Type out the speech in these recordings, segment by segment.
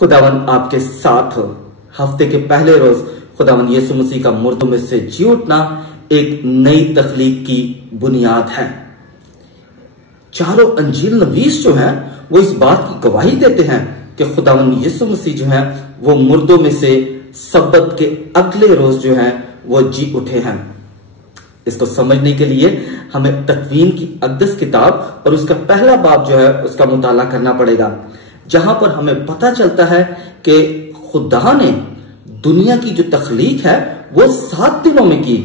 خداوند آپ کے ساتھ ہو۔ ہفتے کے پہلے روز خداوند یسوع مسیح کا مردوں میں سے جی اٹھنا ایک نئی تخلیق کی بنیاد ہے۔ چاروں انجیل نویس جو ہیں وہ اس بات کی گواہی دیتے ہیں کہ خداوند یسوع مسیح جو ہیں وہ مردوں میں سے سبت کے اگلے روز جو ہیں وہ جی اٹھے ہیں۔ اس کو سمجھنے کے لیے ہمیں تکوین کی اقدس کتاب اور اس کا پہلا باب جو ہے اس کا مطالعہ کرنا پڑے گا، جہاں پر ہمیں پتہ چلتا ہے کہ خدا نے دنیا کی جو تخلیق ہے وہ 7 دنوں میں کی،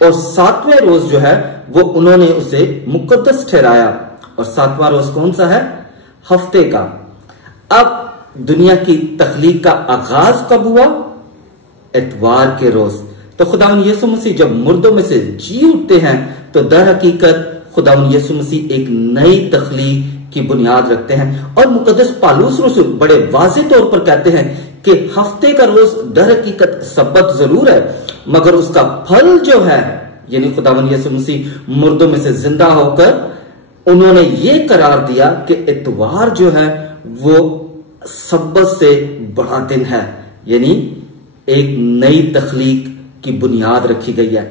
اور 7ویں روز جو ہے وہ انہوں نے اسے مقدس ٹھہرایا۔ اور 7واں روز کون سا ہے؟ ہفتے کا۔ اب دنیا کی تخلیق کا آغاز کب ہوا؟ اتوار کے روز۔ تو خداوند یسوع مسیح جب مردوں میں سے جی اٹھتے ہیں تو در حقیقت خداوند یسوع مسیح ایک نئی تخلیق کی بنیاد رکھتے ہیں، اور مقدس پالوس رسول بڑے واضح طور پر کہتے ہیں کہ ہفتے کا روز در حقیقت سبت ضرور ہے، مگر اس کا پھل جو ہے، یعنی خداوند یسوع مسیح مردوں میں سے زندہ ہو کر انہوں نے یہ قرار دیا کہ اتوار جو ہے وہ سبت سے بڑا دن ہے، یعنی ایک نئی تخلیق کی بنیاد رکھی گئی ہے۔